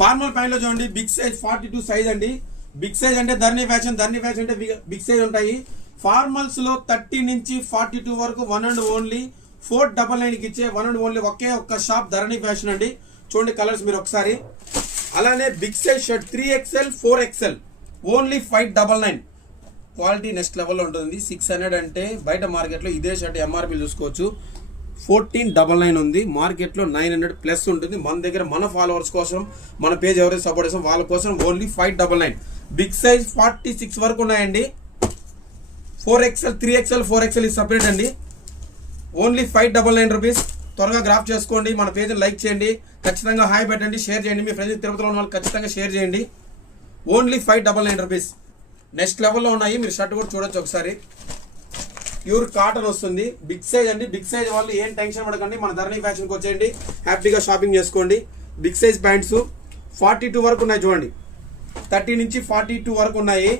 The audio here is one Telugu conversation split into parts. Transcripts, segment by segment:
ఫార్మల్ ప్యాంట్ లో చూడండి బిగ్ సైజ్ 42 సైజ్ అండి. బిగ్ సైజ్ అంటే ధరణి ఫ్యాషన్ అంటే బిగ్ సైజ్ ఉంటాయి. ఫార్మల్స్ లో 30 నుంచి 42 వరకు 1 అండ్ ఓన్లీ 499 కి ఇచ్చే 1 అండ్ ఓన్లీ ఒకే ఒక్క షాప్ ధరణి ఫ్యాషన్ అండి. చూడండి కలర్స్ మీరు ఒకసారి. అలానే big size shirt 3XL 4XL only 599. Quality next లెవెల్లో ఉంటుంది. 600 అంటే బయట మార్కెట్లో ఇదే షర్ట్ ఎంఆర్పీ చూసుకోవచ్చు 1499 ఉంది. మార్కెట్లో 900 ప్లస్ ఉంటుంది. మన దగ్గర మన ఫాలోవర్స్ కోసం మన పేజ్ ఎవరైతే సపోర్ట్ చేస్తాం వాళ్ళ కోసం ఓన్లీ 599. బిగ్ సైజ్ 46 వరకు ఉన్నాయండి. 4XL 3XL 4XL ఇది సపరేట్ అండి. Only 599 rupees. త్వరగా గ్రాఫ్ చేసుకోండి. మన పేజ్ని లైక్ చేయండి, ఖచ్చితంగా హాయ్ పెట్టండి, షేర్ చేయండి. మీ ఫ్రెండ్స్ తిరుపతిలో ఉన్న వాళ్ళు ఖచ్చితంగా షేర్ చేయండి. Only 599 rupees. నెక్స్ట్ లెవెల్లో ఉన్నాయి. మీరు షర్ట్ కూడా చూడొచ్చు ఒకసారి. ప్యూర్ కాటన్ వస్తుంది. బిగ్ సైజ్ అండి. బిగ్ సైజ్ వాళ్ళు ఏం టెన్షన్ పడకండి, మన ధరణి ఫ్యాషన్కి వచ్చేయండి, హ్యాపీగా షాపింగ్ చేసుకోండి. బిగ్ సైజ్ ప్యాంట్స్ 42 వరకు ఉన్నాయి చూడండి. 30 నుంచి 42 వరకు ఉన్నాయి.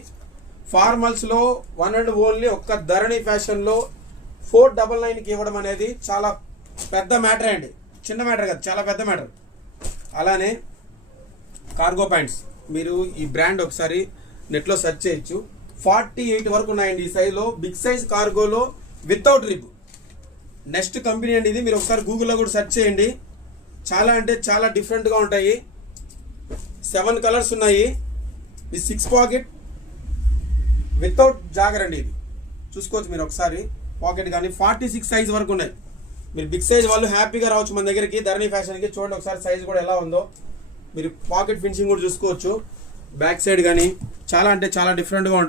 ఫార్మల్స్ లో 1 అండ్ ఓన్లీ ఒక్క ధరణి ఫ్యాషన్ లో 499కి ఇవ్వడం అనేది చాలా పెద్ద మ్యాటర్ అండి. చిన్న మ్యాటర్ కాదు, చాలా పెద్ద మ్యాటర్. అలానే కార్గో ప్యాంట్స్ మీరు ఈ బ్రాండ్ ఒకసారి నెట్లో సెర్చ్ చేయొచ్చు. 48 వరకు ఉన్నాయండి ఈ సైజులో. బిగ్ సైజ్ కార్గోలో వితౌట్ రిప్. నెక్స్ట్ కంపెనీ అండి ఇది. మీరు ఒకసారి గూగుల్లో కూడా సెర్చ్ చేయండి. చాలా అంటే చాలా డిఫరెంట్గా ఉంటాయి. 7 కలర్స్ ఉన్నాయి. ఇది 6 పాకెట్ వితౌట్ జాగర్ అండి. ఇది చూసుకోవచ్చు మీరు ఒకసారి. పాకెట్ కానీ 46 సైజ్ వరకు ఉన్నాయి. మీరు బిగ్ సైజ్ వాళ్ళు హ్యాపీగా రావచ్చు మన దగ్గరికి ధరణి ఫ్యాషన్కి. చూడండి ఒకసారి సైజ్ కూడా ఎలా ఉందో. మీరు పాకెట్ ఫినిషింగ్ కూడా చూసుకోవచ్చు. బ్యాక్ సైడ్ కానీ చాలా అంటే చాలా డిఫరెంట్గా ఉంటుంది.